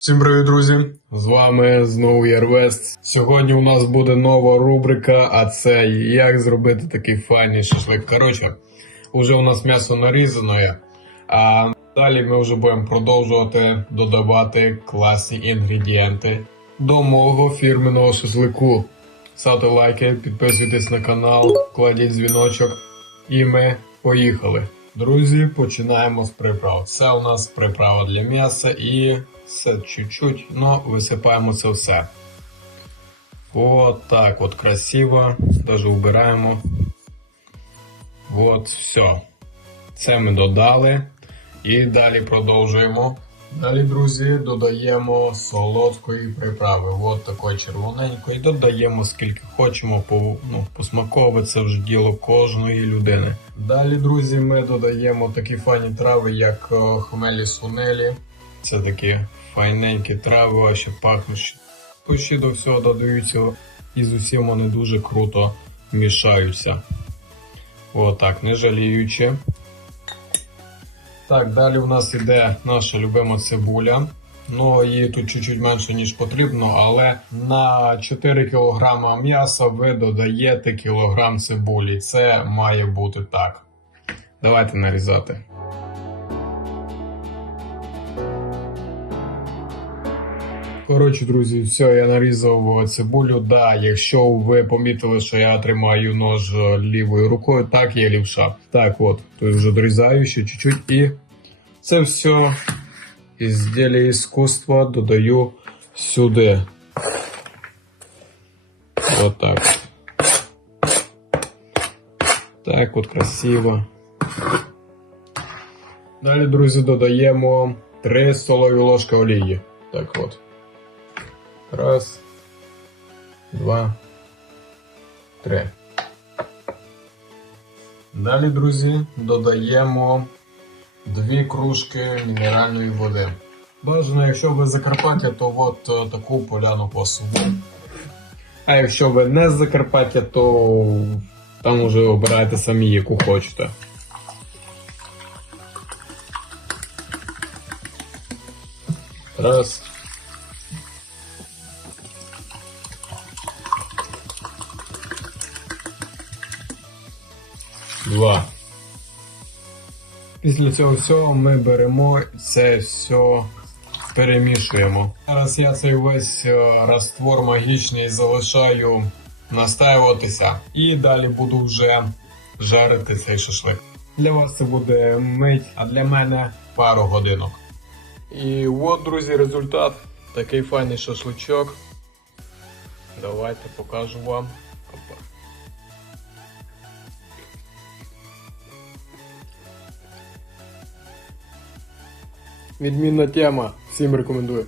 Всім привіт, друзі! З вами знову Ярвест. Сьогодні у нас буде нова рубрика, а це як зробити такий файний шашлик. Коротше, уже у нас м'ясо нарізано, є, а далі ми вже будемо продовжувати додавати класні інгредієнти до мого фірменного шашлику. Ставте лайки, підписуйтесь на канал, кладіть дзвіночок, і ми поїхали. Друзі, починаємо з приправ. Це у нас приправа для м'яса і все чуть-чуть, но висипаємо це все. От так от красиво. Даже вбираємо. От, все. Це ми додали. І далі продовжуємо. Далі, друзі, додаємо солодкої приправи. От такої червоненької. Додаємо скільки хочемо, по, ну, посмакове це вже діло кожної людини. Далі, друзі, ми додаємо такі файні трави, як е, хмелі сунелі. Це такі файненькі трави, а ще пахнуть. Почти до всього додаються і з усім вони дуже круто мішаються. Отак, не жаліючи. Так, далі у нас іде наша любима цибуля. Ну, її тут чуть-чуть менше, ніж потрібно, але на 4 кг м'яса ви додаєте кілограм цибулі. Це має бути так. Давайте нарізати. Коротше, друзі, все, я нарізав цибулю. Да, якщо ви помітили, що я тримаю нож лівою рукою, так є лівша. Так от, тут вже дорізаю ще чуть-чуть і це все ізділля іскусства додаю сюди. От так. Так от красиво. Далі, друзі, додаємо 3 столові ложки олії. Так от. Раз, два, три. Далі, друзі, додаємо дві кружки мінеральної води. Бажано, якщо ви Закарпаття, то от е, таку поляну посуду. А якщо ви не з Закарпаття, то там уже обирайте самі, яку хочете. Раз. Два. Після цього всього ми беремо це все перемішуємо. Зараз я цей весь е, раствор магічний залишаю настаюватися і далі буду вже жарити цей шашлик. Для вас це буде мить, а для мене пару годинок. І от, друзі, результат. Такий файний шашличок. Давайте покажу вам. Відмінна тема. Всім рекомендую.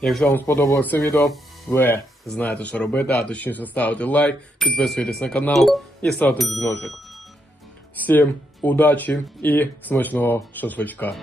Якщо вам сподобалося це відео, ви знаєте, що робити, а точніше ставити лайк, підписуйтесь на канал і ставте дзвіночок. Всім удачі і смачного шашличка.